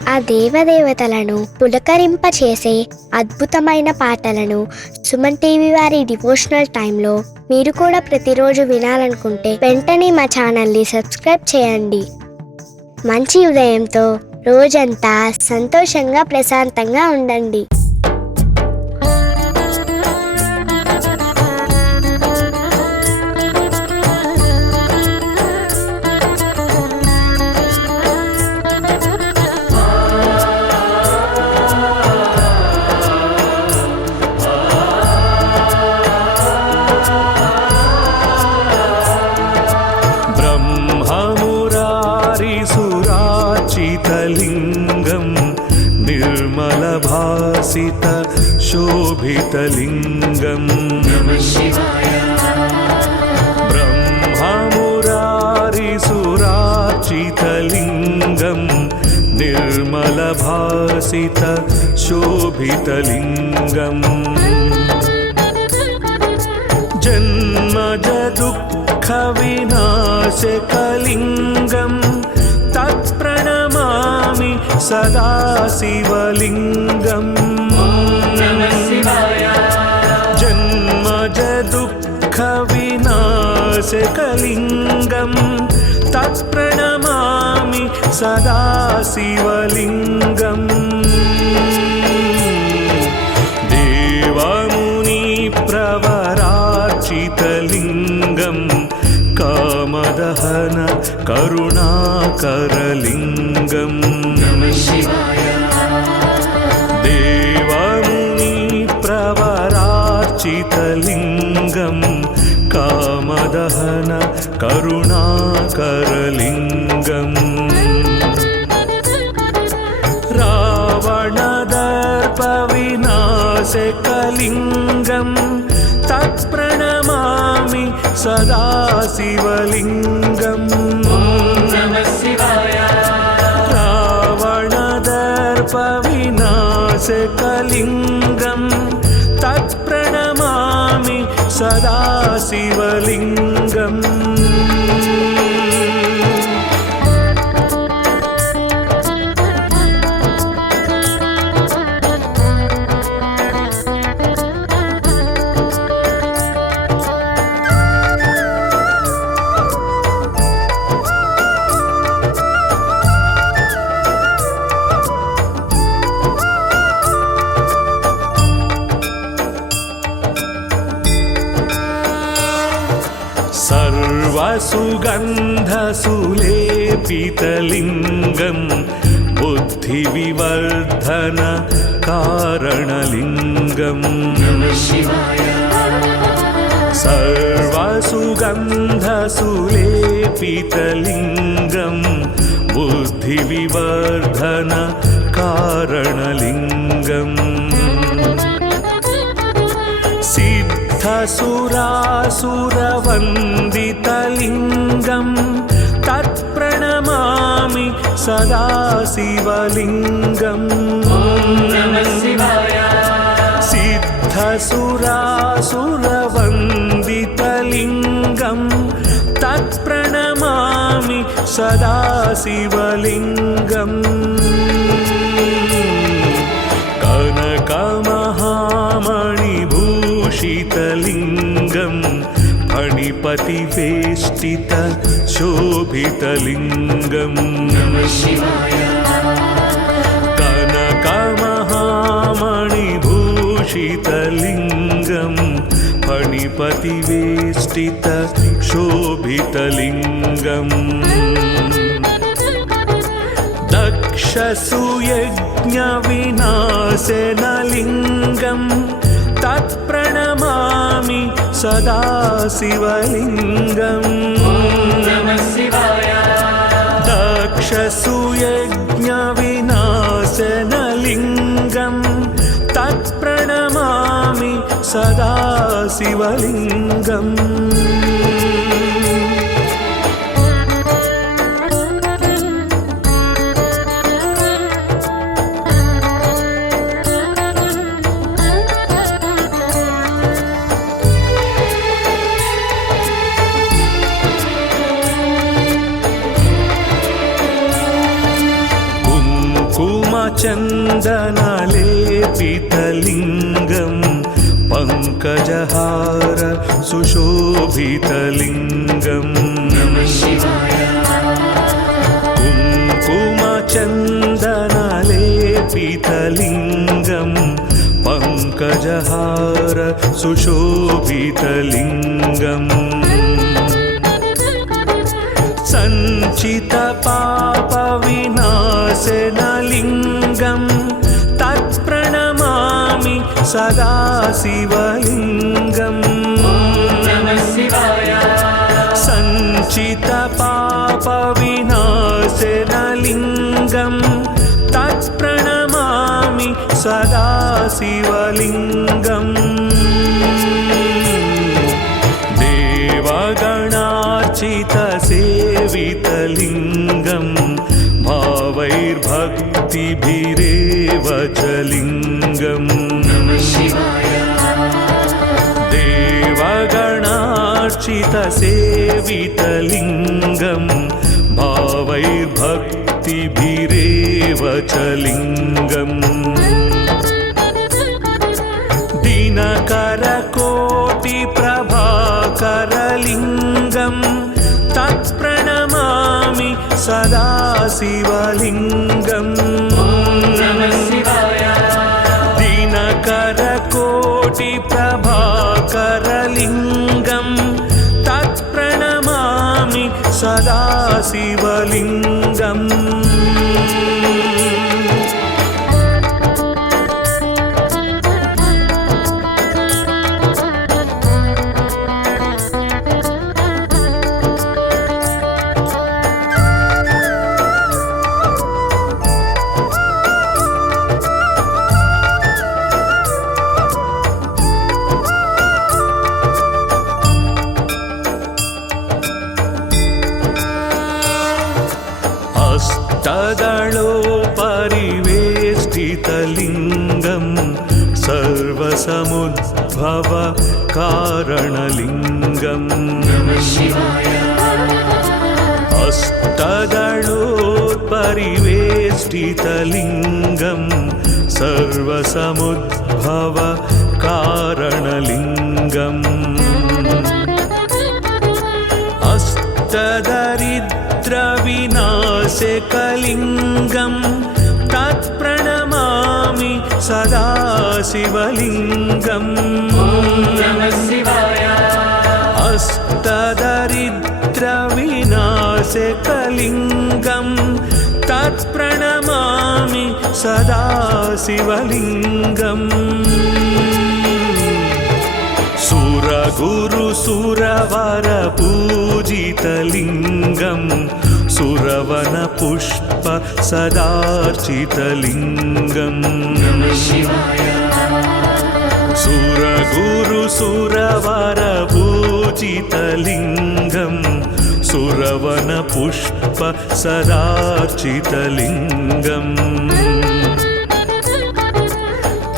ఆ దేవదేవతలను పులకరింపచేసే అద్భుతమైన పాటలను సుమన్ టీవీ వారి డివోషనల్ టైంలో మీరు కూడా ప్రతిరోజు వినాలనుకుంటే వెంటనే మా ఛానల్ని సబ్స్క్రైబ్ చేయండి. మంచి ఉదయంతో రోజంతా సంతోషంగా ప్రశాంతంగా ఉండండి. लिंगं निर्मलभासित शोभितलिंगं नमः शिवाय। ब्रह्ममुरारिसुरार्चितलिंगं निर्मलभासित शोभितलिंगं जन्मज दुःख विनाशकलिंगं तत्प्रणमामि सदा शिवलिंगं नमः शिवाय। जन्मज दुःख विनाशकलिंगं तत्प्रणमामि सदा शिवलिंगं देवमुनि प्रवरार्चितलिंगं कामदहन करुणाकरलिंगं नमः शिवाय। देवमुनि प्रवरार्चितलिंगं कामदहन करुणाकरलिंगं रावणदर्पविनाशकलिंगं तत्प्रणमामि सदा शिवलिंगं नमः शिवाय। रावणदर्पविनाशकलिंगं तत्प्रणमामि सदा शिवलिंगं सर्वसुगन्धसुलेपितलिंगं बुद्धिविवर्धन कारणलिंगं नमः शिवाय। सर्वसुगन्धसुलेपितलिंगं बुद्धिविवर्धन कारणलिंगं सिद्धसुरासुरवन्दितलिंगं तत्प्रणमामि सदा शिवलिंगं नमः शिवाय। सिद्धसुरासुरवन्दितलिंगं तत्प्रणमामि सदा शिवलिंगं कनकमहामणिभूषितलिंगं फणिपतिवेष्टित शोभितलिंगं नमः शिवाय। कनकमहामणिभूषितलिंगं फणिपतिवेष्टित शोभितलिंगं दक्षसुयज्ञविनाशनलिंगं तत्प्रणमामि सदा शिवलिंगं नमः शिवाय। दक्षसुयज्ञविनाशनलिंगं तत्प्रणमामि सदा शिवलिंगं चन्दनलेपितलिङ्गं पङ्कजहार सुशोभितलिङ्गम् कुङ्कुमचन्दनलेपितलिङ्गं पङ्कजहार सुशोभितलिङ्गम् सञ्चितपापविनाशनलिङ्गं तत्प्रणमामि सदा शिवलिङ्गम् सञ्चितपापविनाशनलिङ्गं तत्प्रणमामि सदा शिवलिङ्गम् देवगणार्चितसेवितलिङ्गं भावैर्भक्तिभिरेव च लिङ्गम् देवगणार्चितसेवितलिङ्गं भावैर्भक्तिभिरेव च लिङ्गम् दिनकरकोटिप्रभाकरलिङ्गं तत्प्रणमामि सदा शिवलिङ्गम् दिनकरकोटिप्रभाकरलिङ्गं तत्प्रणमामि सदा शिवलिङ्गम् हस्तदलोपरिवेष्टितलिङ्गं सर्वसमुद्भव कारणलिङ्गम् हस्तदलोपरिवेष्टितलिङ्गं सर्वसमुद्भव कारणलिङ्गम् अष्टदरिद्रविनाशकलिङ्गं तत्प्रणमामि सदा शिवलिङ्गम् अष्टदरिद्रविनाशकलिङ्गं तत्प्रणमामि सदा शिवलिङ्गम् सुरगुरुसुरवरपूजितलिङ्गं सुरवनपुष्प सदार्चितलिङ्गम् सुरगुरुसुरवरपूजितलिङ्गं सुरवनपुष्प सदार्चितलिङ्गम्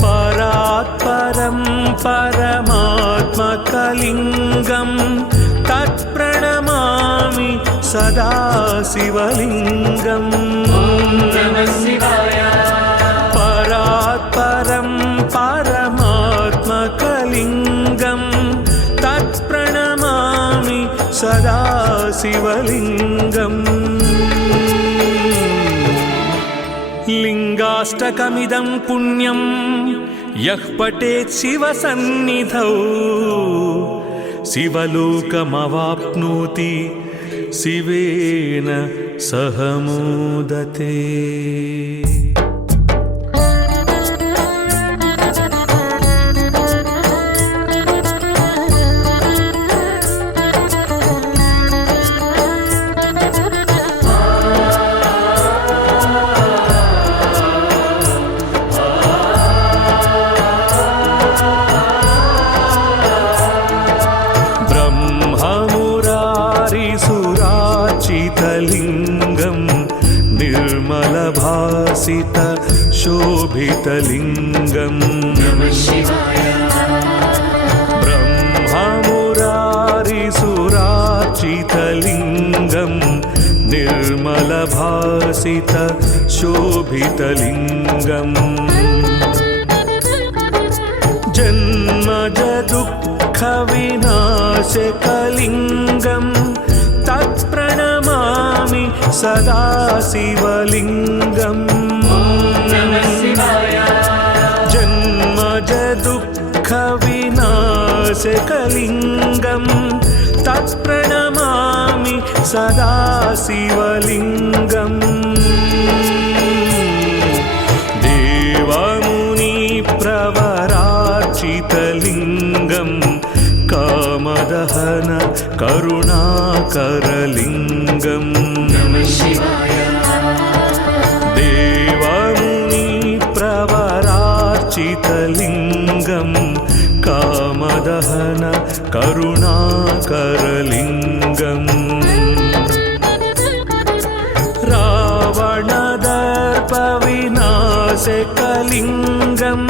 परात्परं परमात्मकलिङ्गं तत्प्रणमामि सदा शिवलिङ्गम् परात्परं परमात्मकलिङ्गं तत्प्रणमामि सदा शिवलिङ्गम् लिङ्गाष्टकमिदं पुण्यं यः पठेत् शिवसन्निधौ शिवलोकमवाप्नोति शिवेन सह मोदते। लिङ्गं निर्मलभासित शोभितलिङ्गं ब्रह्ममुरारिसुरार्चितलिङ्गं निर्मलभासित शोभितलिङ्गम् जन्मज दुःखविनाशकलिङ्गम् तत्प्रणमामि सदा शिवलिङ्गम् जन्मज दुःखविनाशकलिङ्गम् तत्प्रणमामि सदा शिवलिङ्गम् देवमुनिप्रवरार्चितलिङ्गम् कामदहन करुणाकरलिङ्गम् देवमुनिप्रवरार्चितलिङ्गम् कामदहन करुणाकरलिङ्गम् रावणदर्पविनाशकलिङ्गम्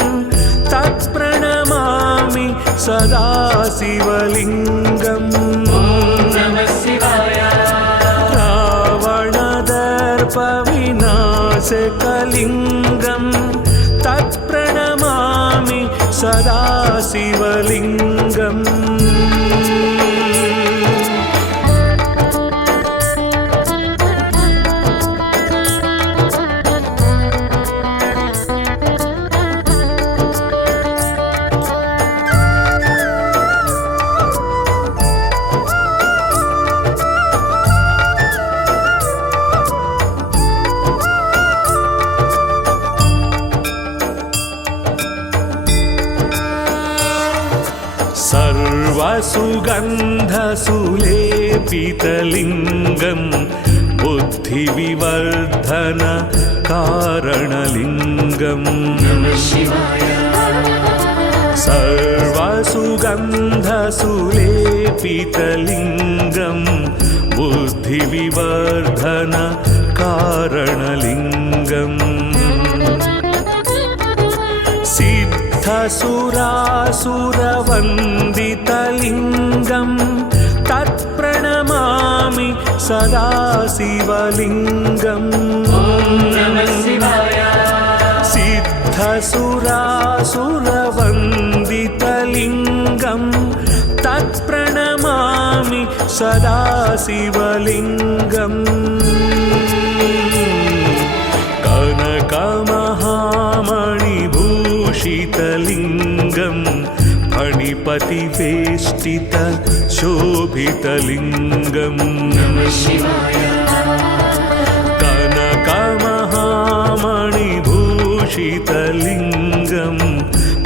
तत्प्रणमामि सदा शिवलिङ्गम् रावणदर्पविनाशकलिङ्गम् तत्प्रणमामि सदा शिवलिङ्गम् सर्वसुगन्धसुलेपितलिङ्गम् बुद्धिविवर्धन कारणलिङ्गम् सर्वसुगन्धसुलेपितलिङ्गम् बुद्धिविवर्धन कारणलिङ्गम् सिद्धसुरासुरवन्दितलिङ्गम् तत्प्रणमामि सदा शिवलिङ्गम् सिद्धसुरासुरवन्दितलिङ्गम् तत्प्रणमामि सदा शिवलिङ्गम् कनकमहामणिभूषितलिङ्गम् फणिपतिवेष्टित शोभितलिङ्गम् कनकमहामणिभूषितलिङ्गम्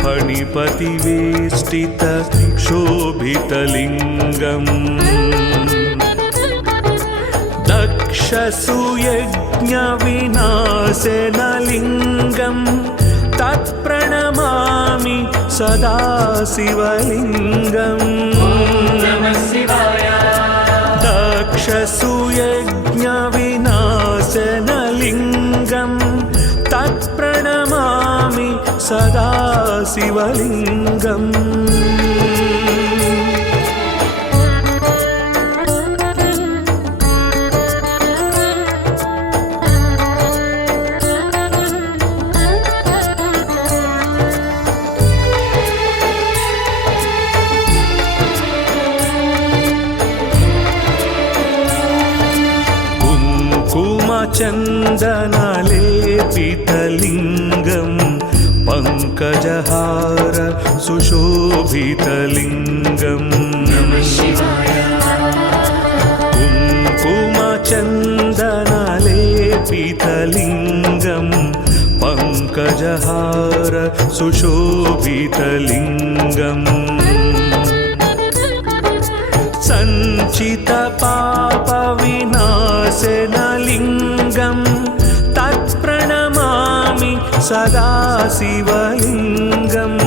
फणिपतिवेष्टित शोभितलिङ्गम् दक्षसुयज्ञविनाशनलिङ्गम् तत्प्रणमामि सदा शिवलिङ्गम् दक्षसुयज्ञविनाशनलिङ्गम् तत्प्रणमामि सदा शिवलिङ्गम् चन्दनलेपितलिङ्गम् पङ्कजहार सुशोभितलिङ्गम् कुङ्कुमचन्दनलेपितलिङ्गम् पङ्कजहार सुशोभितलिङ्गम् सञ्चितपापविनाशनलिङ्गम् तत्प्रणमामि सदा शिवलिङ्गम्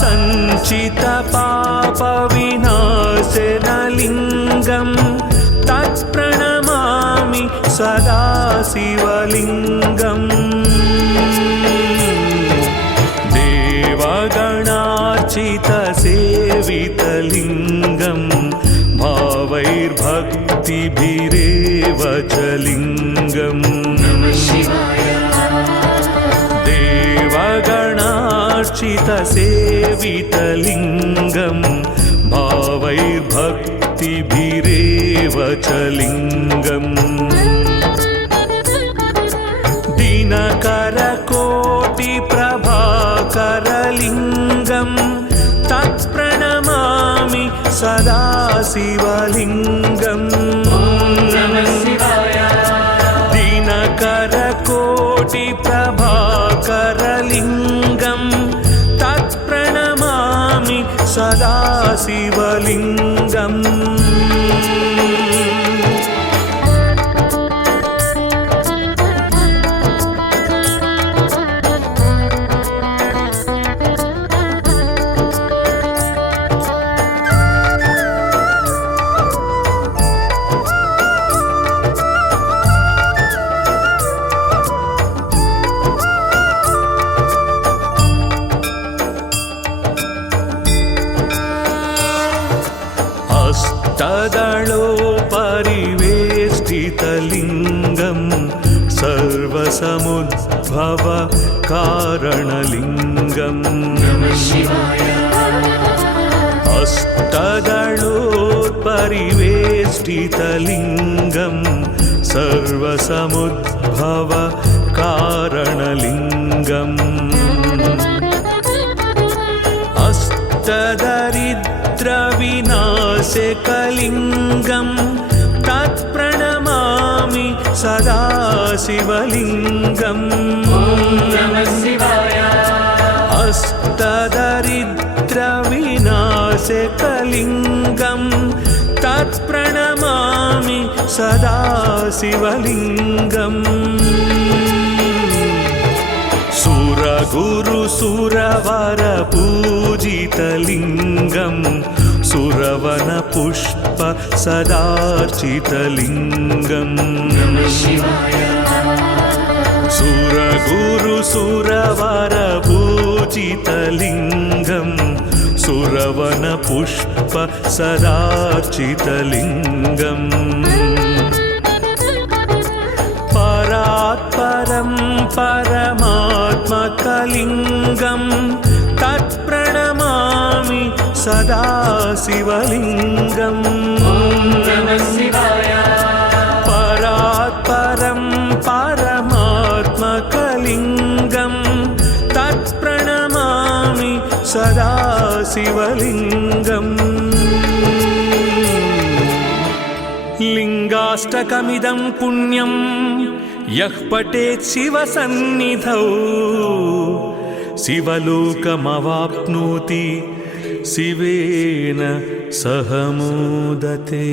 सञ्चितपापविनाशनलिङ्गम् तत्प्रणमामि सदा शिवलिङ्गम् देवगणार्चितसेवितलिङ्गम् भावैर्भक्तिरभिषिक्तलिङ्गम् च लिङ्गम् देवगणार्चितसेवितलिङ्गं भावैर्भक्तिभिरेव च लिङ्गम् दिनकरकोटिप्रभाकरलिङ्गं तत्प्रणमामि सदा शिवलिङ्गम् दिनकरकोटिप्रभाकरलिङ्गं तत्प्रणमामि सदा शिवलिङ्गम् हस्तदलोपरिवेष्टितलिङ्गं सर्वसमुद्भव कारणलिङ्गम् हस्तदलोपरिवेष्टितलिङ्गं सर्वसमुद्भव कारणलिङ्गम् अष्टदरिद्रविनाशकलिङ्गं तत्प्रणमामि सदा शिवलिङ्गम् अष्टदरिद्रविनाशकलिङ्गं तत्प्रणमामि सदा शिवलिङ्गम् सुरगुरुसुरवरपूजितलिङ्गं सुरवनपुष्प सदार्चितलिङ्गम् सुरगुरुसुरवरपूजितलिङ्गं सुरवनपुष्प सदार्चितलिङ्गम् परात्परं परमात्मकलिङ्गं तत्प्रणमामि सदा शिवलिङ्गम् परात्परं परमात्मकलिङ्गं तत्प्रणमामि सदा शिवलिङ्गम् लिङ्गाष्टकमिदं पुण्यं यः पठेत् शिवसन्निधौ शिवलोकमवाप्नोति शिवेन सह मोदते।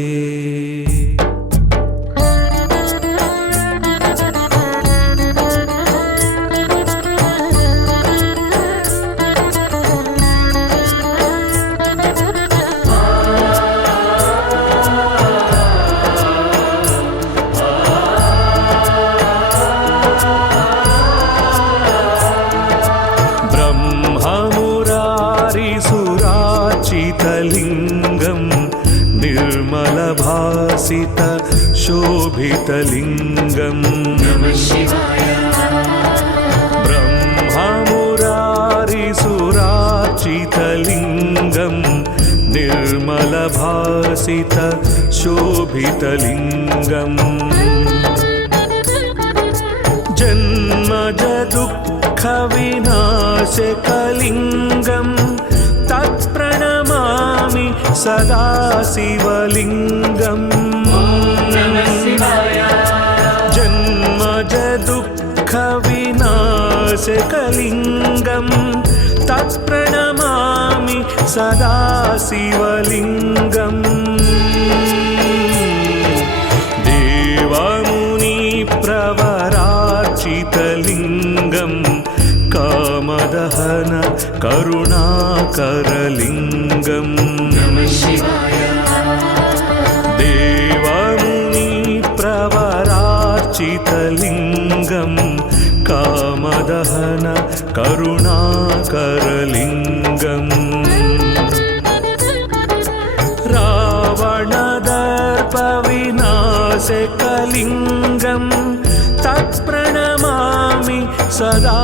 लिङ्गं निर्मलभासित शोभितलिङ्गम् ब्रह्ममुरारिसुरार्चितलिङ्गं निर्मलभासित शोभितलिङ्गम् जन्मज दुःखविनाशकलिङ्गं तत्प्रणमामि सदा शिवलिङ्गम् जन्मज दुःखविनाशकलिङ्गं तत्प्रणमामि सदा शिवलिङ्गम् देवमुनिप्रवरार्चितलिङ्गं कामदहन करुणाकरलिङ्गम् देवमुनिप्रवरार्चितलिङ्गं कामदहन करुणाकरलिङ्गम् रावणदर्पविनाशकलिङ्गं शिवलिङ्गं तत्प्रणमामि सदा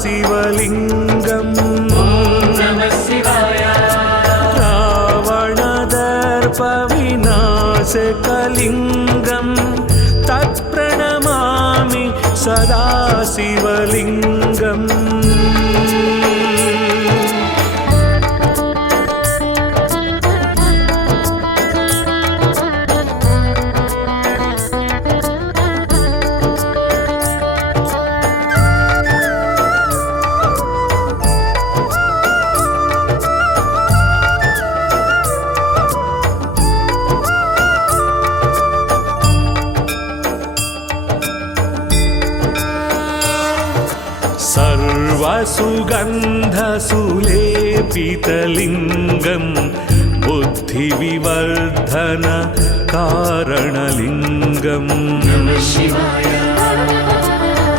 शिवलिङ्गम् रावणदर्पविनाशकलिङ्गं तत्प्रणमामि सदा शिवलिङ्गम् सर्वसुगन्धसुलेपितलिङ्गं बुद्धिविवर्धन कारणलिङ्गम्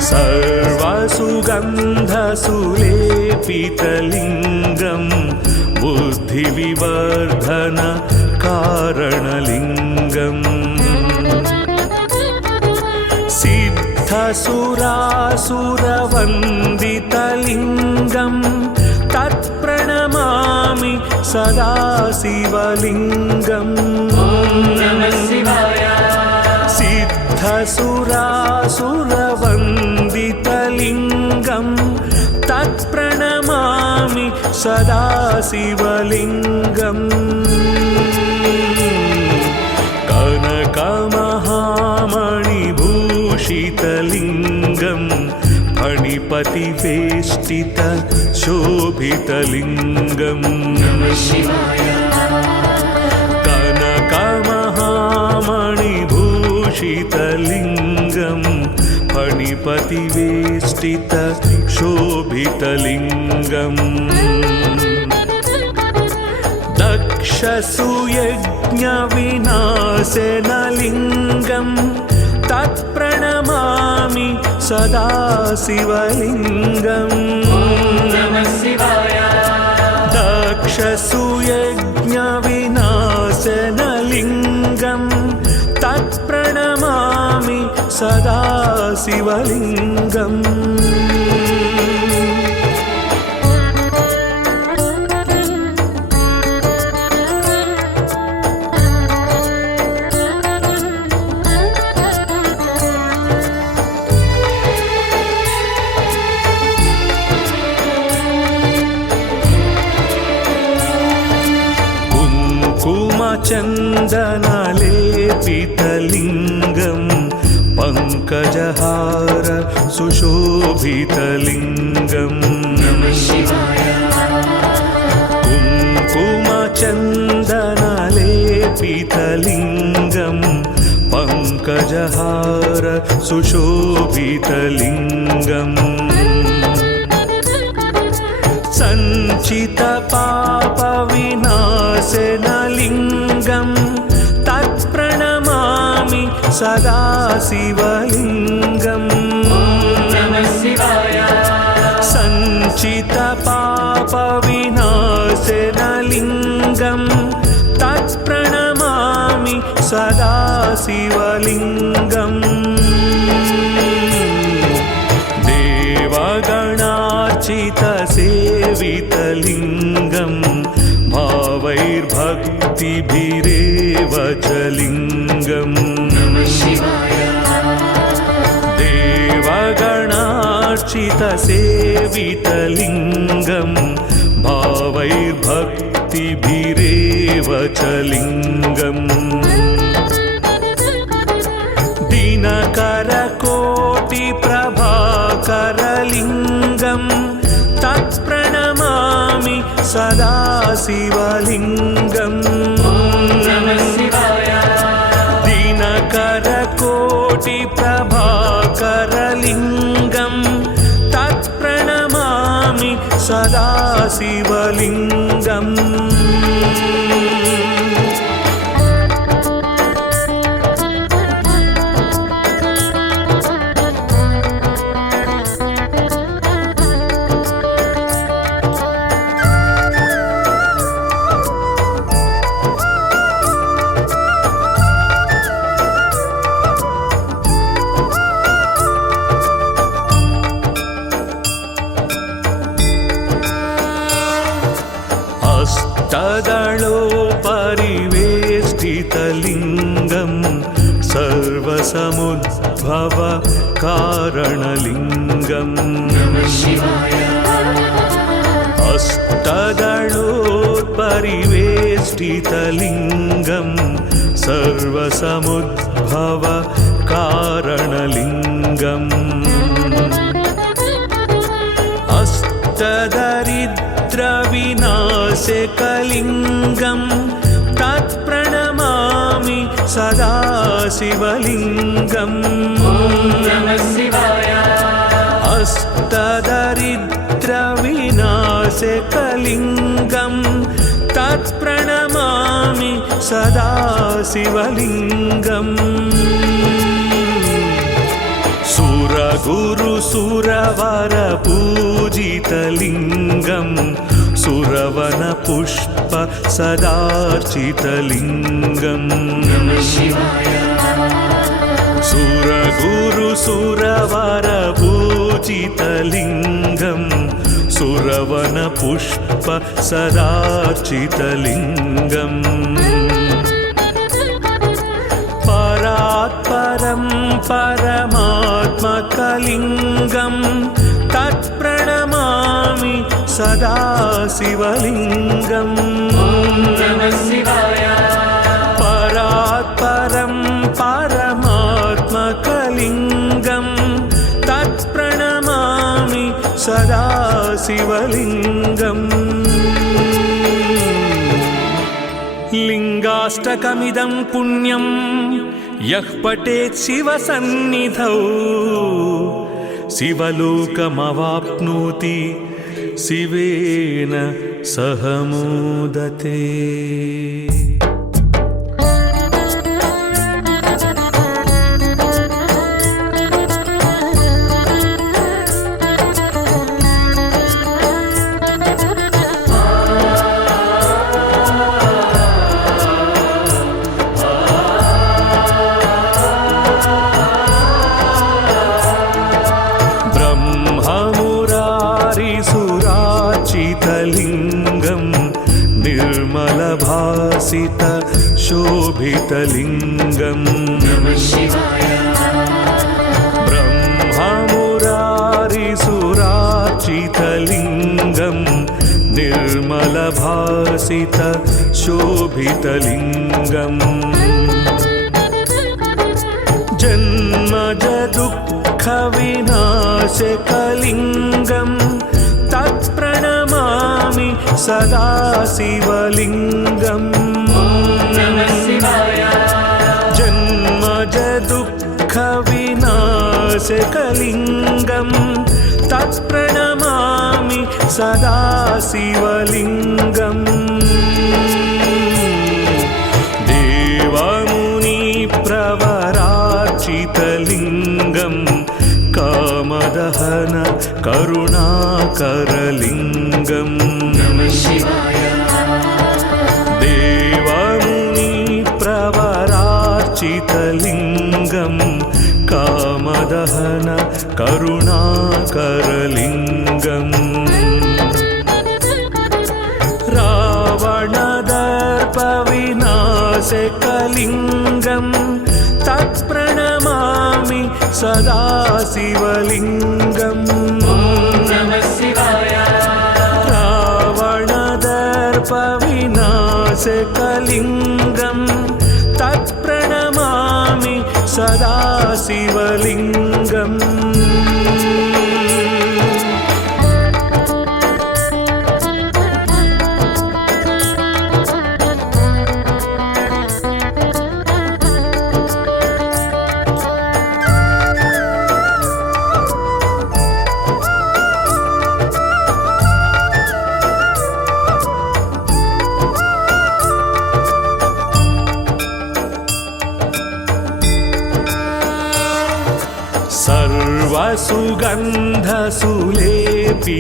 सर्वसुगन्धसुलेपितलिङ्गं बुद्धिविवर्धन कारणलिङ्गम् सिद्धसुरासुरवन्दितलिङ्गं तत्प्रणमामि सदा शिवलिङ्गम् सिद्धसुरासुरवन्दितलिङ्गं तत्प्रणमामि सदा शिवलिङ्गम् कनकमहामणिभूषितलिङ्गं फणिपतिवेष्टित शोभितलिङ्गम् कनकमहामणिभूषितलिङ्गं फणिपतिवेष्टित शोभितलिङ्गम् दक्षसुयज्ञविनाशनलिङ्गं तत्प्रणमामि सदा शिवलिङ्गम् दक्षसुयज्ञविनाशनलिङ्गं तत्प्रणमामि सदा शिवलिङ्गम् चन्दनलेपितलिङ्गं पङ्कजहार सुशोभितलिङ्गम् कुङ्कुमचन्दनलेपितलिङ्गं पङ्कजहार सुशोभितलिङ्गम् सञ्चितपापविनाशनलिङ्गं तत्प्रणमामि सदा शिवलिङ्गम् सञ्चितपापविनाशनलिङ्गं तत्प्रणमामि सदा शिवलिङ्गम् देवगणार्चितसेवितलिङ्गं भावैर्भक्तिभिरेव च लिङ्गम् देवगणार्चितसेवितलिङ्गं भावैर्भक्तिभिरेव च लिङ्गम् दिनकरकोटिप्रभाकरलिङ्गं तत्प्रणमामि सदा शिवलिङ्गम् दिनकरकोटिप्रभाकरलिङ्गं तत्प्रणमामि सदा शिवलिङ्गम् शीतलिङ्गं सर्वसमुद्भव कारणलिङ्गम् अष्टदलोत्परिवेष्टितलिङ्गं सर्वसमुद्भव कारणलिङ्गम् अष्टदरिद्रविनाशकलिङ्गं तत्प्रणमामि सदा शिवलिङ्गम् अष्टदरिद्रविनाशकलिङ्गं तत्प्रणमामि सदा शिवलिङ्गम् सुरगुरुसुरवरपूजितलिङ्गं सुरवनपुष्प सदार्चितलिङ्गम् सुरगुरुसुरवरपूजितलिङ्गं सुरवनपुष्प सदार्चितलिङ्गम् परात्परं परमात्मकलिङ्गं तत्प्रणमामि सदा शिवलिङ्गम् परात्परं परमात्मकलिङ्गं तत्प्रणमामि सदा शिवलिङ्गम् लिङ्गाष्टकमिदं पुण्यं यः पठेत् शिवसन्निधौ शिवलोकमवाप्नोति शिवेन सह मोदते। लिङ्गं निर्मलभासित शोभितलिङ्गम् ब्रह्ममुरारिसुरार्चितलिङ्गं निर्मलभासित शोभितलिङ्गम् जन्मज दुःखविनाशकलिङ्गं तत्प्रणमामि सदा शिवलिङ्गम् जन्मज दुःखविनाशकलिङ्गं तत्प्रणमामि सदा शिवलिङ्गम् देवमुनिप्रवरार्चितलिङ्गं कामदहन करुणाकरलिङ्गम् देवमुनिप्रवरार्चितलिङ्गं कामदहन करुणाकरलिङ्गम् रावणदर्पविनाशकलिङ्गं तत्प्रणमामि सदा शिवलिङ्गम् रावणदर्पविनाशकलिङ्गं तत्प्रणमामि सदा शिवलिङ्गम्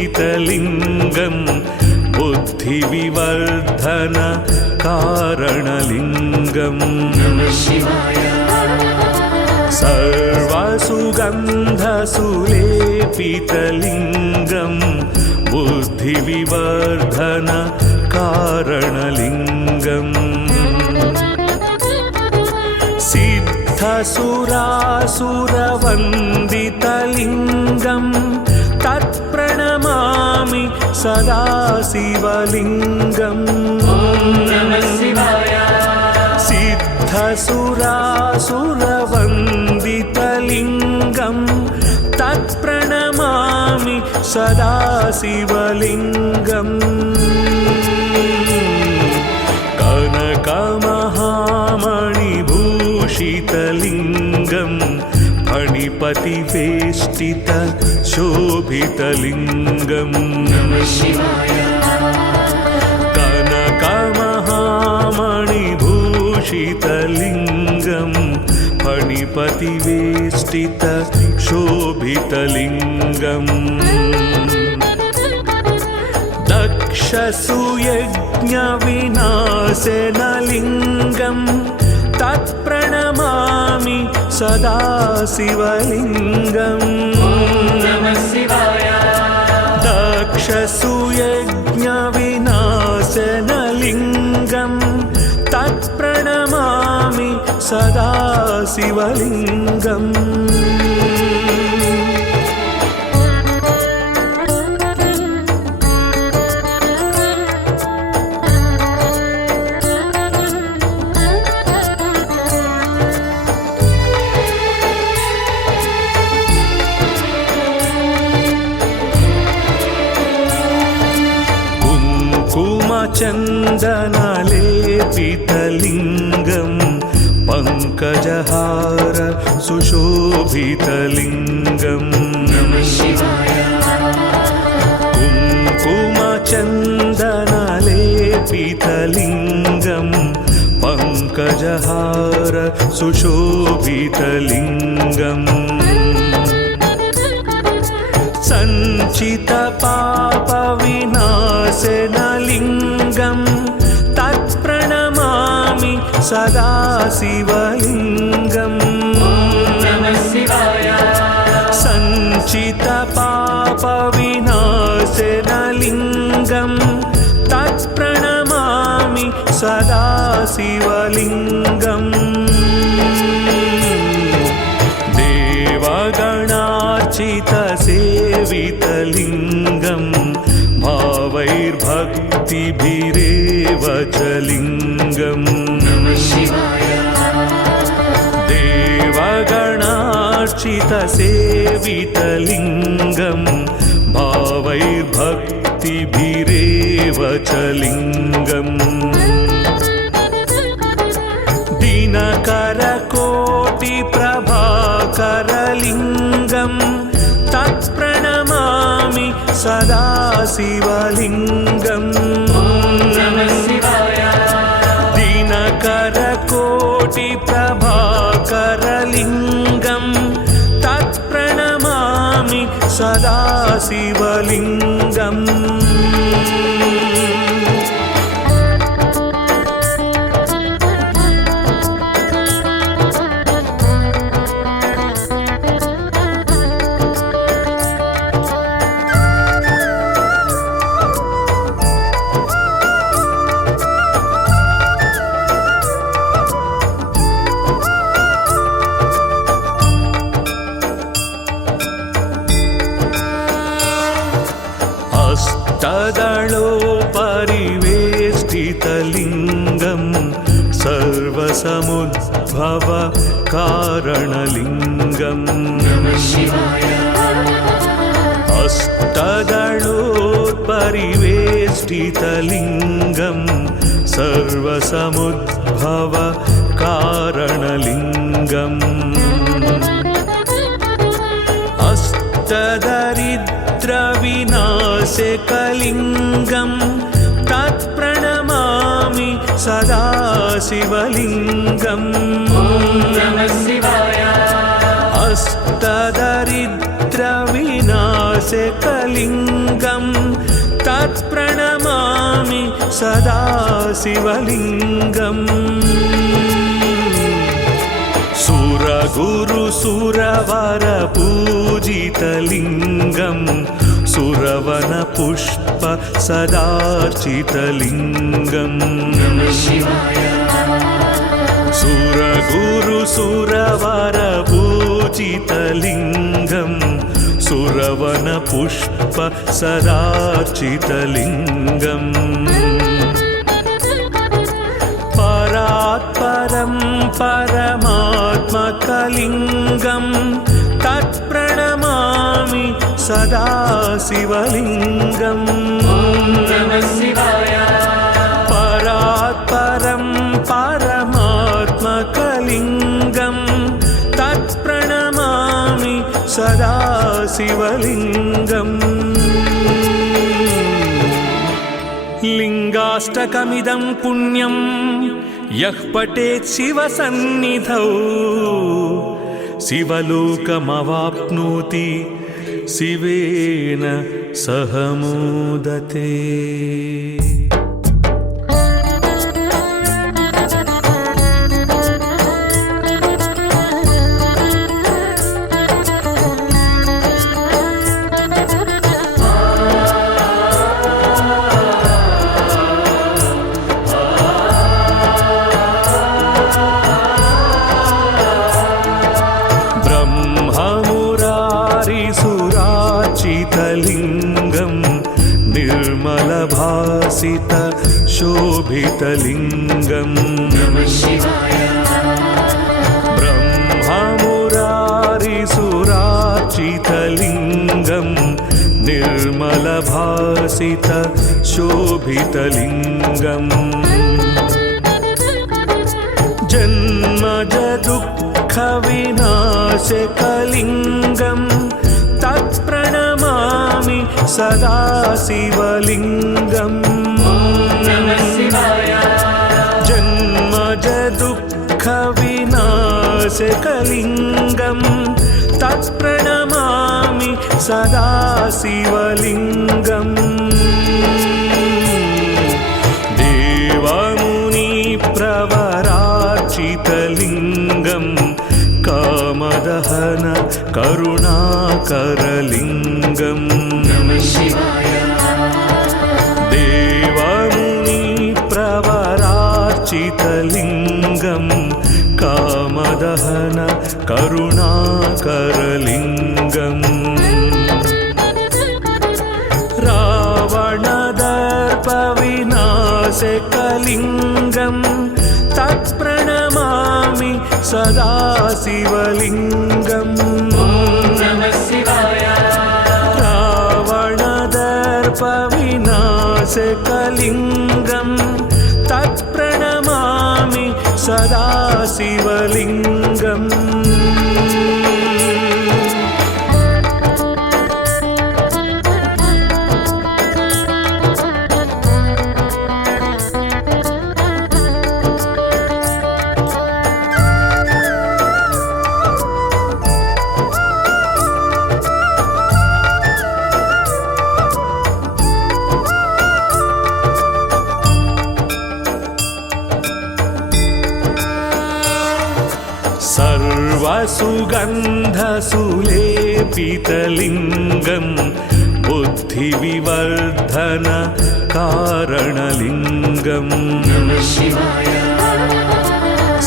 सर्वसुगन्धसुलेपितलिङ्गं बुद्धिविवर्धन कारणलिङ्गम् सर्वसुगन्धसुलेपितलिङ्गं बुद्धिविवर्धन कारणलिङ्गम् सिद्धसुरासुरवन्दितलिङ्गं तत्प्रणमामि सदा शिवलिङ्गम् सिद्धसुरासुरवन्दितलिङ्गं तत्प्रणमामि सदा शिवलिङ्गम् कनकमहामणिभूषितलिङ्गं फणिपतिवेष्टित शोभितलिङ्गम् कनकमहामणिभूषितलिङ्गं फणिपतिवेष्टित शोभितलिङ्गम् दक्षसुयज्ञविनाशनलिङ्गं तत्प्रणमामि सदा शिवलिङ्गम् दक्षसुयज्ञविनाशनलिङ्गं तत्प्रणमामि सदा शिवलिङ्गम् चन्दनलेपितलिङ्गं पङ्कजहार सुशोभितलिङ्गम् कुङ्कुमचन्दनलेपितलिङ्गं पङ्कजहार सुशोभितलिङ्गम् सञ्चितपापविनाशनलिङ्गं तत्प्रणमामि सदा शिवलिङ्गम् सञ्चितपापविनाशनलिङ्गं तत्प्रणमामि सदा शिवलिङ्गम् देवगणार्चितसेवितलिङ्गं भावैर्भक्तिभिरेव च लिङ्गम् देवगणार्चितसेवितलिङ्गं भावैर्भक्तिभिरेव च लिङ्गम् दिनकरकोटिप्रभाकरलिङ्गं तत्प्रणमामि सदा शिवलिङ्गम् दिनकरकोटिप्रभाकरलिङ्गं तत्प्रणमामि सदा शिवलिङ्गम् अष्टदलोपरिवेष्टितलिङ्गं सर्वसमुद्भव कारणलिङ्गम् अष्टदलोपरिवेष्टितलिङ्गं सर्वसमुद्भव कारणलिङ्गम् अष्टदरिद्रविनाशकलिङ्गं तत्प्रणमामि सदा शिवलिङ्गम् अष्टदरिद्रविनाशकलिङ्गं तत्प्रणमामि सदा शिवलिङ्गम् सुरगुरुसुरवरपूजितलिङ्गं सुरवनपुष्प सदार्चितलिङ्गम् सुरगुरुसुरवरपूजितलिङ्गं सुरवनपुष्प सदार्चितलिङ्गम् परात्परं परमात्मकलिङ्गं तत्प्रणमामि सदा शिवलिङ्गम् परात्परं परमात्मकलिङ्गं तत्प्रणमामि सदा शिवलिङ्गम् लिङ्गाष्टकमिदं पुण्यं यः पठेत् शिवसन्निधौ शिवलोकमवाप्नोति शिवेन सह मोदते। लिङ्गं निर्मलभासित शोभितलिङ्गम् ब्रह्ममुरारिसुरार्चितलिङ्गं निर्मलभासित शोभितलिङ्गम् जन्मजदुःखविनाशकलिङ्गं तत्प्रणमामि सदा शिवलिङ्गम् जन्मजदुःखविनाशकलिङ्गं तत्प्रणमामि सदा शिवलिङ्गम् देवमुनिप्रवरार्चितलिङ्गं कामदहन करुणाकरलिङ्गम् देवमुनिप्रवरार्चितलिङ्गं कामदहन करुणाकरलिङ्गम् रावणदर्पविनाशकलिङ्गं तत्प्रणमामि सदा शिवलिङ्गम् रावणदर्पविनाशकलिङ्गं तत्प्रणमामि सदा शिवलिङ्गम् सर्वसुगन्धसुलेपितलिङ्गं बुद्धिविवर्धन कारणलिङ्गम्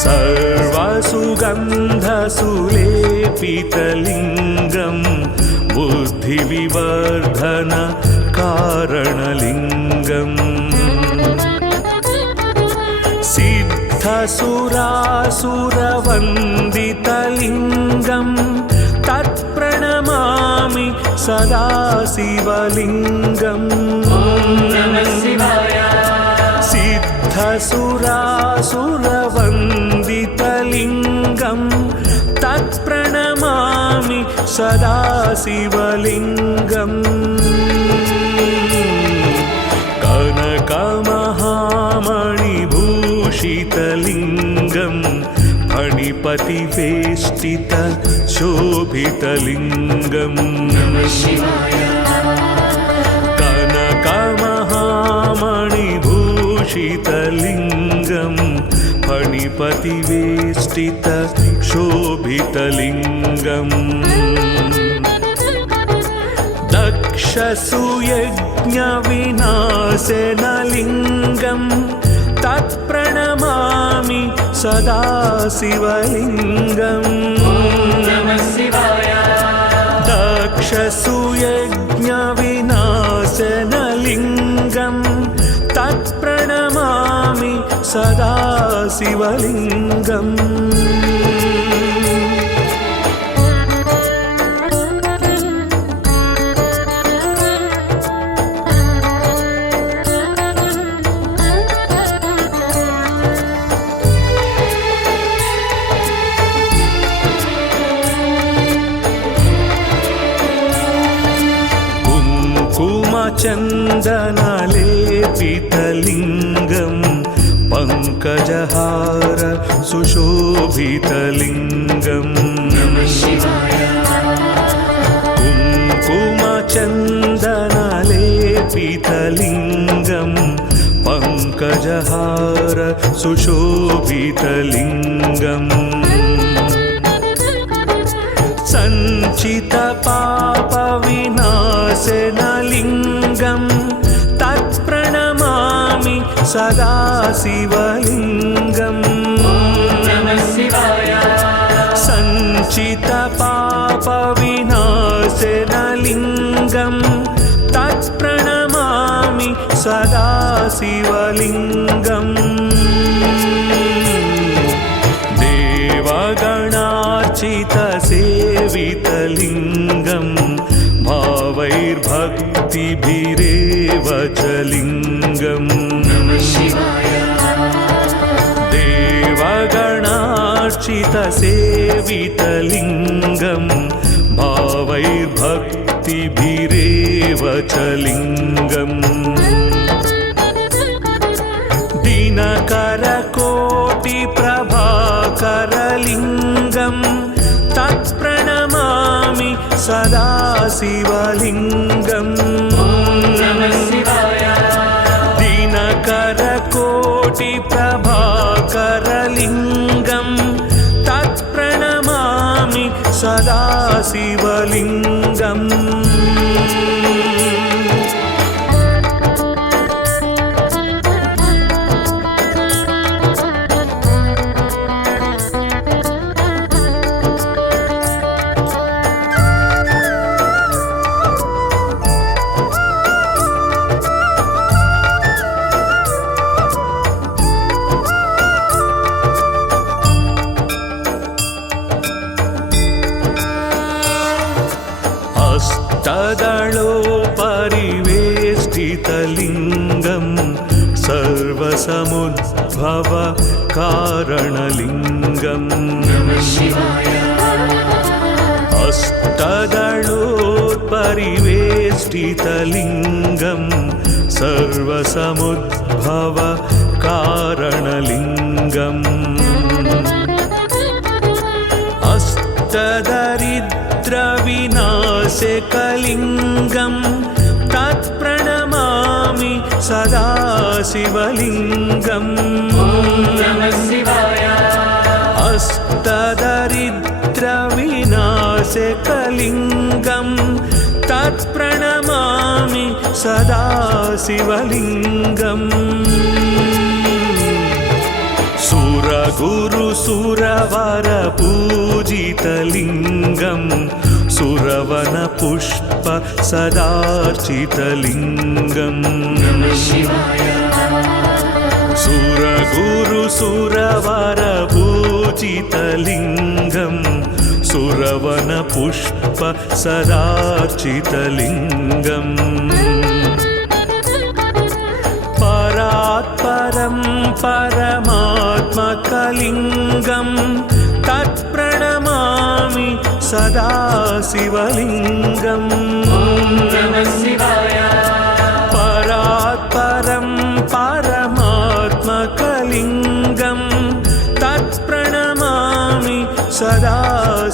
सर्वसुगन्धसुलेपितलिङ्गं बुद्धिविवर्धन कारणलिङ्गम् सिद्धसुरासुरवन्दितलिङ्गं तत्प्रणमामि सदा शिवलिङ्गम् सिद्धसुरासुरवन्दितलिङ्गं तत्प्रणमामि सदा शिवलिङ्गम् कनकमहामणिभूषितलिङ्गं फणिपतिवेष्टित शोभितलिङ्गम् कनकमहामणिभूषितलिङ्गं फणिपतिवेष्टित शोभितलिङ्गम् दक्षसुयज्ञविनाशनलिङ्गं तत्प्रणमामि सदा शिवलिङ्गम् दक्षसुयज्ञविनाशनलिङ्गं तत्प्रणमामि सदा शिवलिङ्गम् चन्दनलेपितलिङ्गं पङ्कजहार सुशोभितलिङ्गम् कुङ्कुमचन्दनलेपितलिङ्गं पङ्कजहार सुशोभितलिङ्गम् सञ्चितपापविनाशनलिङ्गं तत्प्रणमामि सदा शिवलिङ्गम् सञ्चितपापविनाशनलिङ्गं तत्प्रणमामि सदा शिवलिङ्गम् देवगणार्चितसेवितलिङ्गं भावैर्भक्तिभिरेव च लिङ्गम् देवगणार्चितसेवितलिङ्गं भावैर्भक्तिभिरेव च लिङ्गम् दिनकरकोटिप्रभाकरलिङ्गं तत्प्रणमामि सदा शिवलिङ्गम् दिनकरकोटिप्रभाकरलिङ्गं तत्प्रणमामि सदा शिवलिङ्गम् अष्टदलोपरिवेष्टितलिङ्गं सर्वसमुद्भव कारणलिङ्गम् अष्टदलोपरिवेष्टितलिङ्गं सर्वसमुद्भव कारणलिङ्गम् अष्टदरिद्रविनाशकलिङ्गं तत्प्रणमामि सदा शिवलिङ्गम् अष्टदरिद्रविनाशकलिङ्गं तत्प्रणमामि सदा शिवलिङ्गम् सुरगुरुसुरवरपूजितलिङ्गं सुरवनपुष्प सदार्चितलिङ्गम् सुरगुरुसुरवरपूजितलिङ्गं सुरवनपुष्प सदार्चितलिङ्गम् परात्परं परमात्मकलिङ्गं तत्प्रणमामि सदा शिवलिङ्गम् परात्परं परमात्मकलिङ्गं तत्प्रणमामि सदा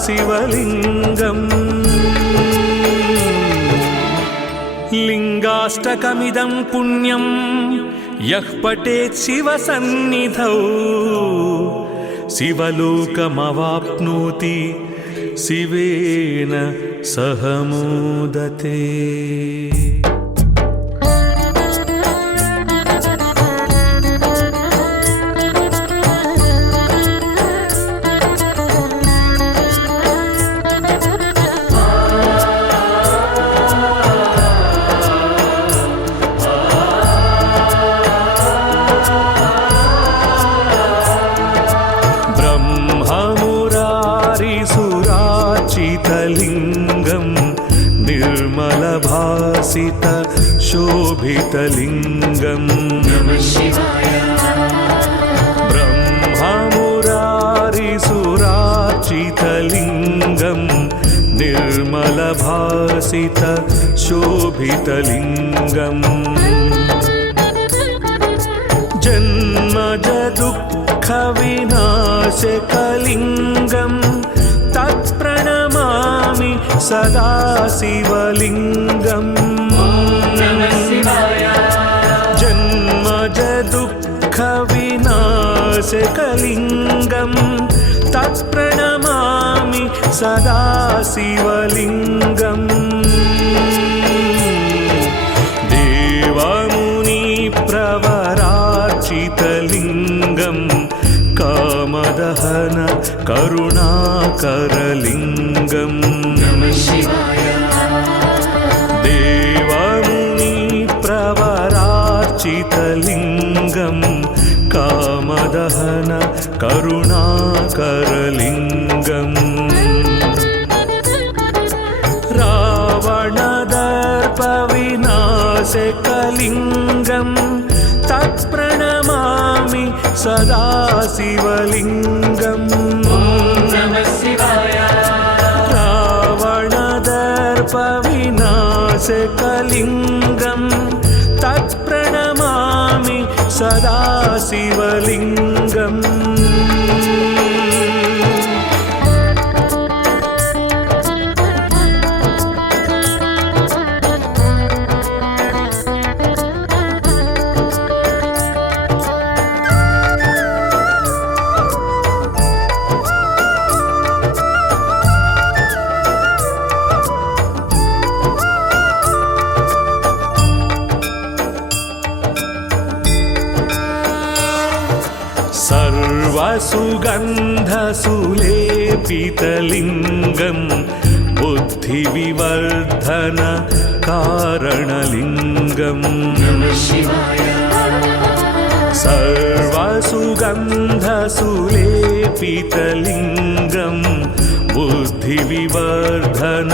शिवलिङ्गम् लिङ्गाष्टकमिदं पुण्यं यः पठेत् शिवसन्निधौ शिवलोकमवाप्नोति शिवेन सह मोदते। शिवलिङ्गं निर्मलभासित शोभितलिङ्गं ब्रह्ममुरारिसुरार्चितलिङ्गं निर्मलभासित शोभितलिङ्गम् जन्मजदुःखविनाशकलिङ्गं तत्प्रणमामि सदा शिवलिङ्गम् जन्मजदुःखविनाशकलिङ्गं तत्प्रणमामि सदा शिवलिङ्गम् देवमुनिप्रवरार्चितलिङ्गं कामदहन करुणाकरलिङ्गं देवमुनिप्रवरार्चितलिङ्गं कामदहन करुणाकरलिङ्गम् रावणदर्पविनाशकलिङ्गं तत्प्रणमामि सदा शिवलिङ्गम् रावणदर्पविनाशकलिङ्गं तत्प्रणमामि सदा शिवलिङ्गम् सर्वसुगन्धसुलेपितलिङ्गं बुद्धिविवर्धन कारणलिङ्गं सर्वसुगन्धसुलेपितलिङ्गं बुद्धिविवर्धन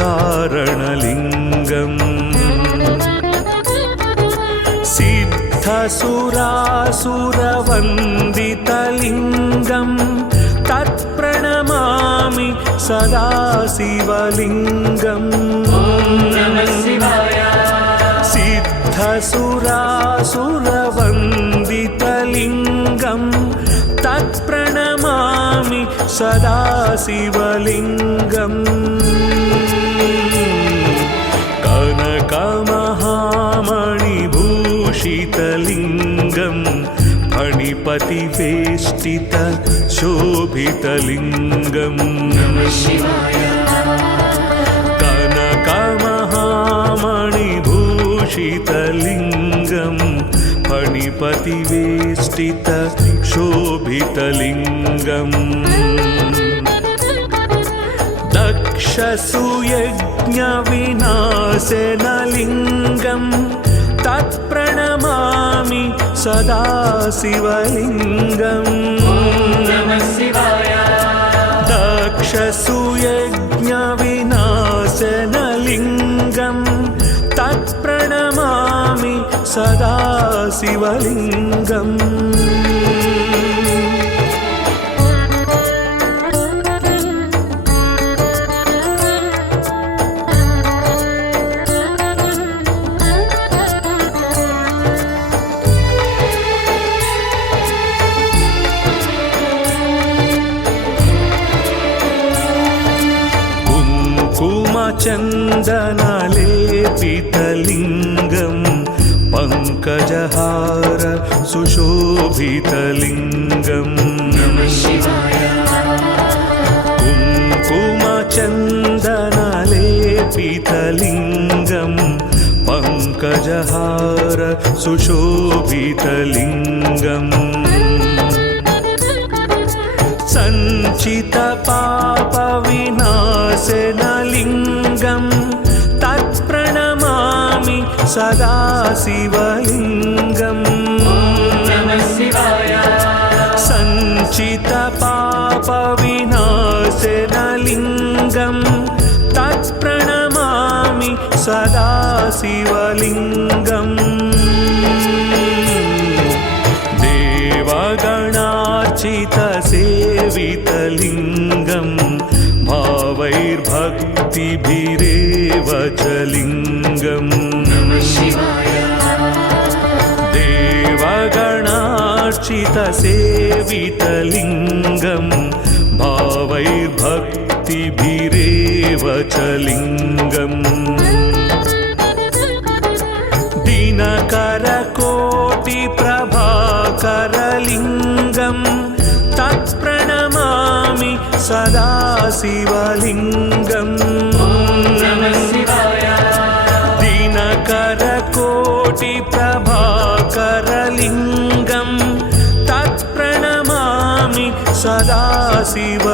कारणलिङ्गम् सिद्धसुरासुरवन्दितलिङ्गं तत्प्रणमामि सदा शिवलिङ्गम् सिद्धसुरासुरवन्दितलिङ्गं तत्प्रणमामि सदा शिवलिङ्गम् कनकमहामणिभूषितलिङ्गं फणिपतिवेष्टित शोभितलिङ्गं कनकमहामणिभूषितलिङ्गं फणिपतिवेष्टित शोभितलिङ्गम् दक्षसुयज्ञविनाशनलिङ्गं तत्प्रणमामि सदा शिवलिङ्गम् दक्षसुयज्ञविनाशनलिङ्गं तत्प्रणमामि सदा शिवलिङ्गम् चन्दनलेपितलिङ्गं पङ्कजहार सुशोभितलिङ्गम् कुङ्कुमचन्दनलेपितलिङ्गं पङ्कजहार सुशोभितलिङ्गम् सञ्चितपापविनाशनलिङ्गं तत्प्रणमामि सदा शिवलिङ्गम् सञ्चितपापविनाशनलिङ्गं सदाशिवलिङ्गम् देवगणार्चितसेवितलिङ्गम् भावैर्भक्तिभिरेव च लिङ्गम् देवगणार्चितसेवितलिङ्गम् भावैर्भक्तिभिरेव च लिङ्गम् दिनकरकोटिप्रभाकरलिङ्गम् तत्प्रणमामि सदाशिवलिङ्गम् दिनकरकोटिप्रभाकरलिङ्गम् तत्प्रणमामि सदाशिवलिङ्गम्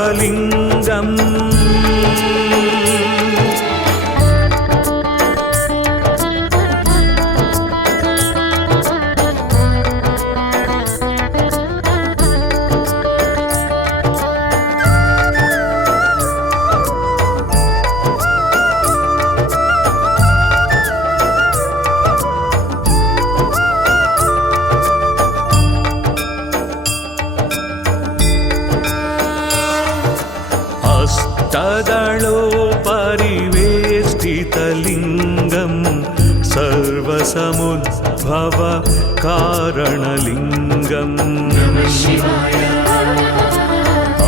अष्टदलोपरिवेष्टितलिङ्गम् सर्वसमुद्भव कारणलिङ्गम्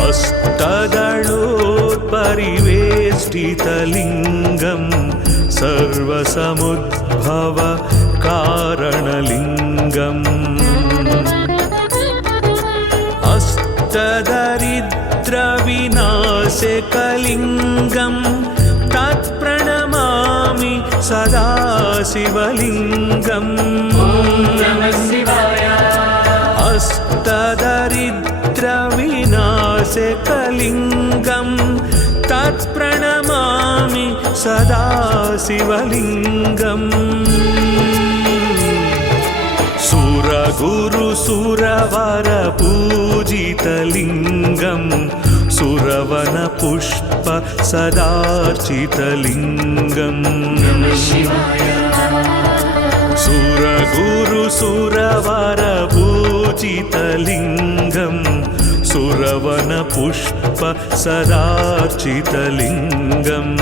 अष्टदलोपरिवेष्टितलिङ्गम् सर्वसमुद्भव कारणलिङ्गम् अष्टदरिद्रविनाशकलिङ्गम् तत्प्रणमामि सदाशिवलिङ्गम् अष्टदरिद्रविनाशकलिङ्गम् तत्प्रणमामि सदाशिवलिङ्गम् सुरगुरुसुरवरपूजितलिङ्गम् सुरवनपुष्प सदार्चितलिङ्गम् सुरगुरुसुरवरपूजितलिङ्गम् सुरवनपुष्प सदार्चितलिङ्गम्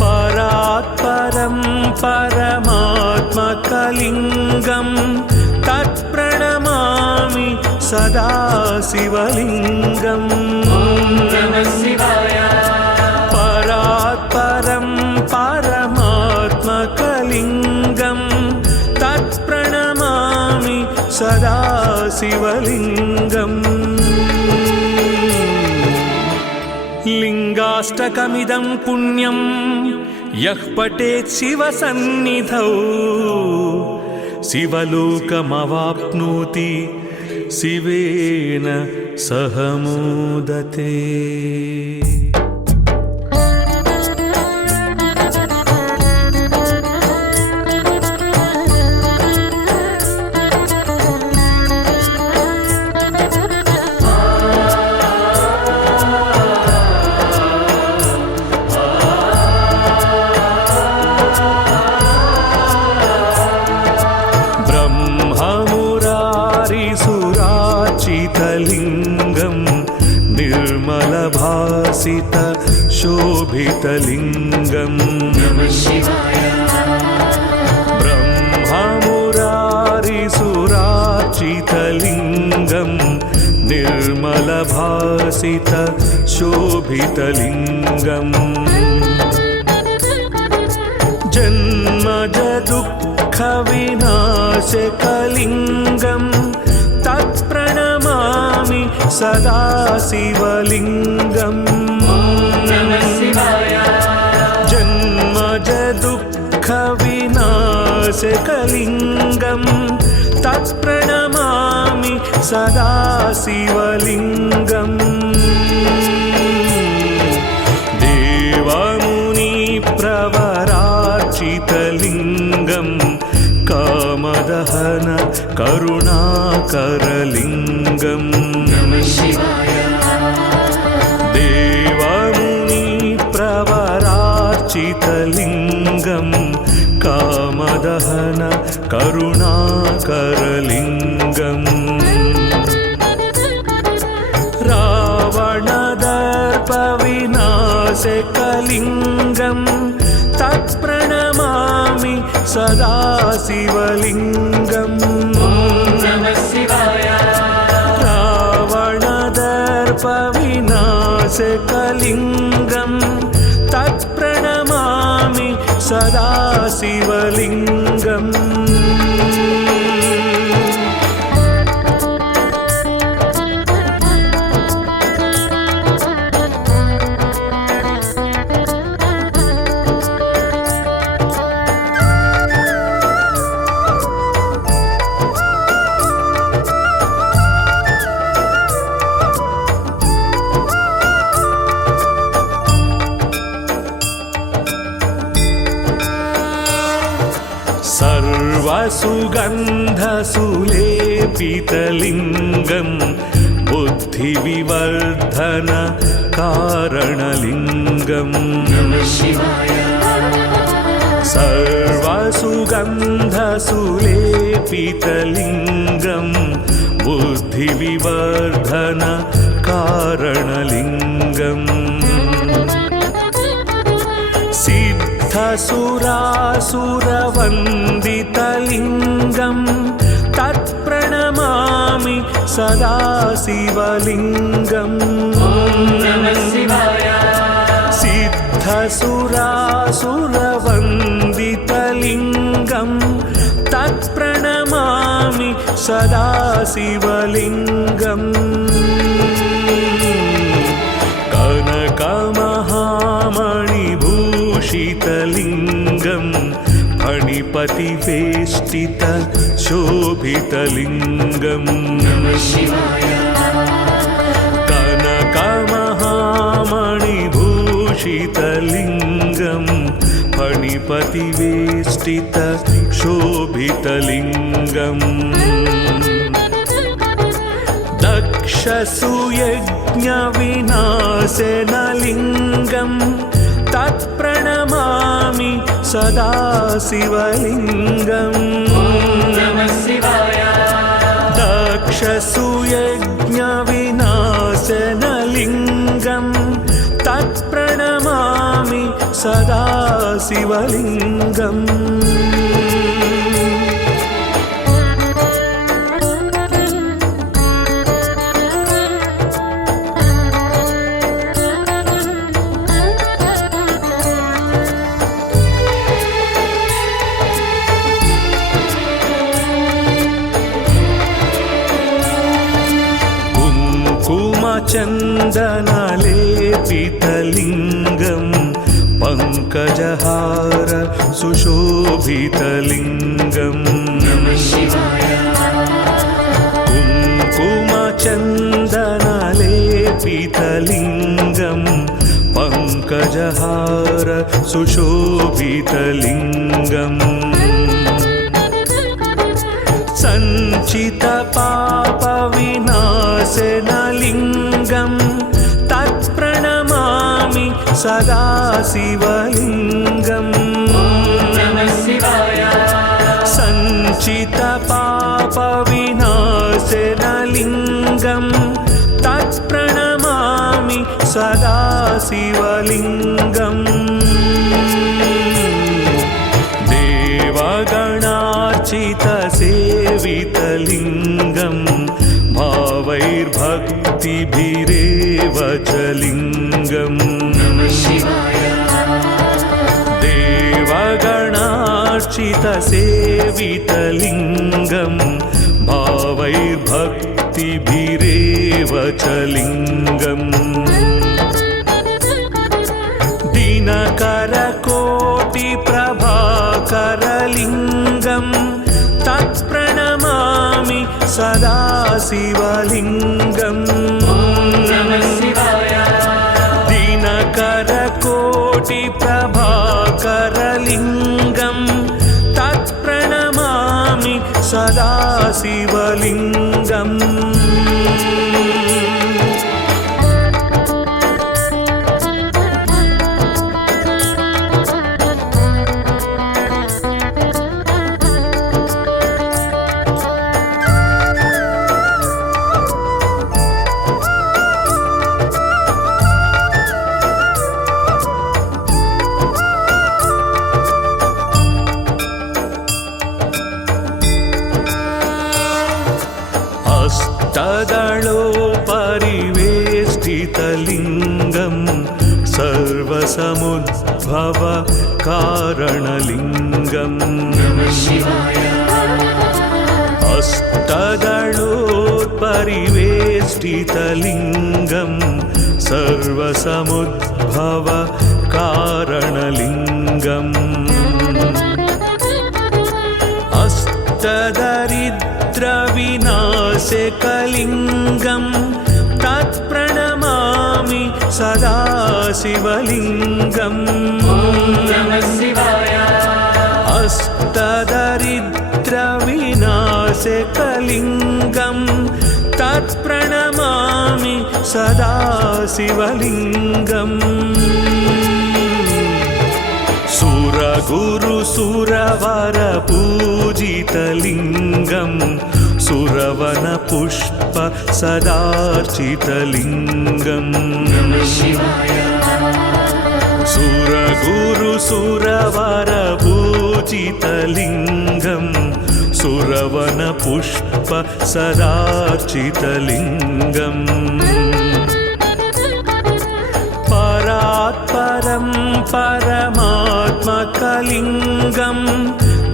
परात्परं परमात्मकलिङ्गम् तत्प्रणमामि सदाशिवलिङ्गम् परात्परं परमात्मकलिङ्गम् तत्प्रणमामि सदाशिवलिङ्गम् लिङ्गाष्टकमिदं पुण्यं यः पठेत् शिवसन्निधौ शिवलोकमवाप्नोति शिवेन सह मोदते। लिङ्गम् निर्मलभासित शोभितलिङ्गम् ब्रह्ममुरारिसुरार्चितलिङ्गम् निर्मलभासित शोभितलिङ्गम् जन्मज दुःखविनाशकलिङ्गम् तत्प्रणमामि सदाशिवलिङ्गम् जन्मज दुःखविनाशकलिङ्गम् तत्प्रणमामि सदाशिवलिङ्गम् देवमुनिप्रवरार्चितलिङ्गम् कामदहन करुणाकरलिङ्गम् देवमुनिप्रवरा स्थापितलिङ्गं कामदहन करुणाकरलिङ्गम् रावणदर्पविनाशकलिङ्गं तत्प्रणमामि सदा शिवलिङ्गम् रावणदर्पविनाशकलिङ्गं तत्प्रणमामि सदा शिवलिङ्गम् सर्वसुगन्धसुलेपितलिङ्गं बुद्धिविवर्धन कारणलिङ्गम् सर्वसुगन्धसुलेपितलिङ्गं बुद्धिविवर्धन कारणलिङ्गम् सिद्धसुरासुरवन्दितलिङ्गं तत्प्रणमामि सदा शिवलिङ्गम् सिद्धसुरासुरवन्दितलिङ्गं तत्प्रणमामि सदा शिवलिङ्गम् कनकमहामणिभूषितलिङ्गं फणिपतिवेष्टित शोभितलिङ्गम् कनकमहामणिभूषितलिङ्गं फणिपतिवेष्टित शोभितलिङ्गम् दक्षसुयज्ञविनाशनलिङ्गं तत्प्रणमामि सदा शिवलिङ्गम् दक्षसुयज्ञविनाशनलिङ्गं तत्प्रणमामि सदा शिवलिङ्गम् चन्दनलेपितलिङ्गं पङ्कजहार सुशोभितलिङ्गम् कुङ्कुमचन्दनलेपितलिङ्गं पङ्कजहार सुशोभितलिङ्गम् सञ्चितपापविनाशनलिङ्गं तत्प्रणमामि सदा शिवलिङ्गम् सञ्चितपापविनाशनलिङ्गं तत्प्रणमामि सदा शिवलिङ्गम् देवगणार्चितसेवितलिङ्गं भावैर्भक्तिभिरेव च लिङ्गम् देवगणार्चितसेवितलिङ्गं भावैर्भक्तिभिरेव च लिङ्गम् दिनकरकोटिप्रभाकरलिङ्गं तत्प्रणमामि सदा शिवलिङ्गम् दिनकरकोटिप्रभाकरलिङ्गं तत्प्रणमामि सदा शिवलिङ्गम् सर्वसमुद्भव कारणलिङ्गम् अष्टदलोत्परिवेष्टितलिङ्गम् सर्वसमुद्भव कारणलिङ्गम् अष्टदरिद्रविनाशकलिङ्गम् तत्प्रणमामि सदा शिवलिङ्गम् अष्टदरिद्रविनाशकलिङ्गम् तत्प्रणमामि सदा शिवलिङ्गम् सुरगुरुसुरवरपूजितलिङ्गम् सुरवनपुष्प सदार्चितलिङ्गम् सुरगुरुसुरवरपूजितलिङ्गम् सुरवनपुष्प सदार्चितलिङ्गम् परात्परं परमात्मकलिङ्गम्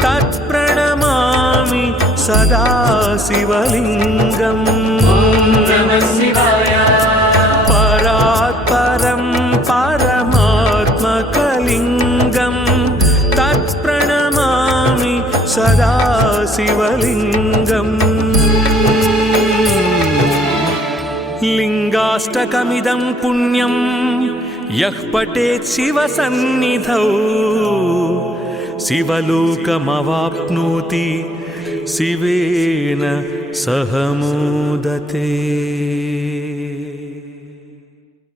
तत्प्रणमामि सदा शिवलिङ्गम् परात्परं परमात्मकलिङ्गम् तत्प्रणमामि सदा शिवलिङ्गम् लिङ्गाष्टकमिदं पुण्यं यः पठेत् शिवसन्निधौ शिवलोकमवाप्नोति शिवेन सह मोदते।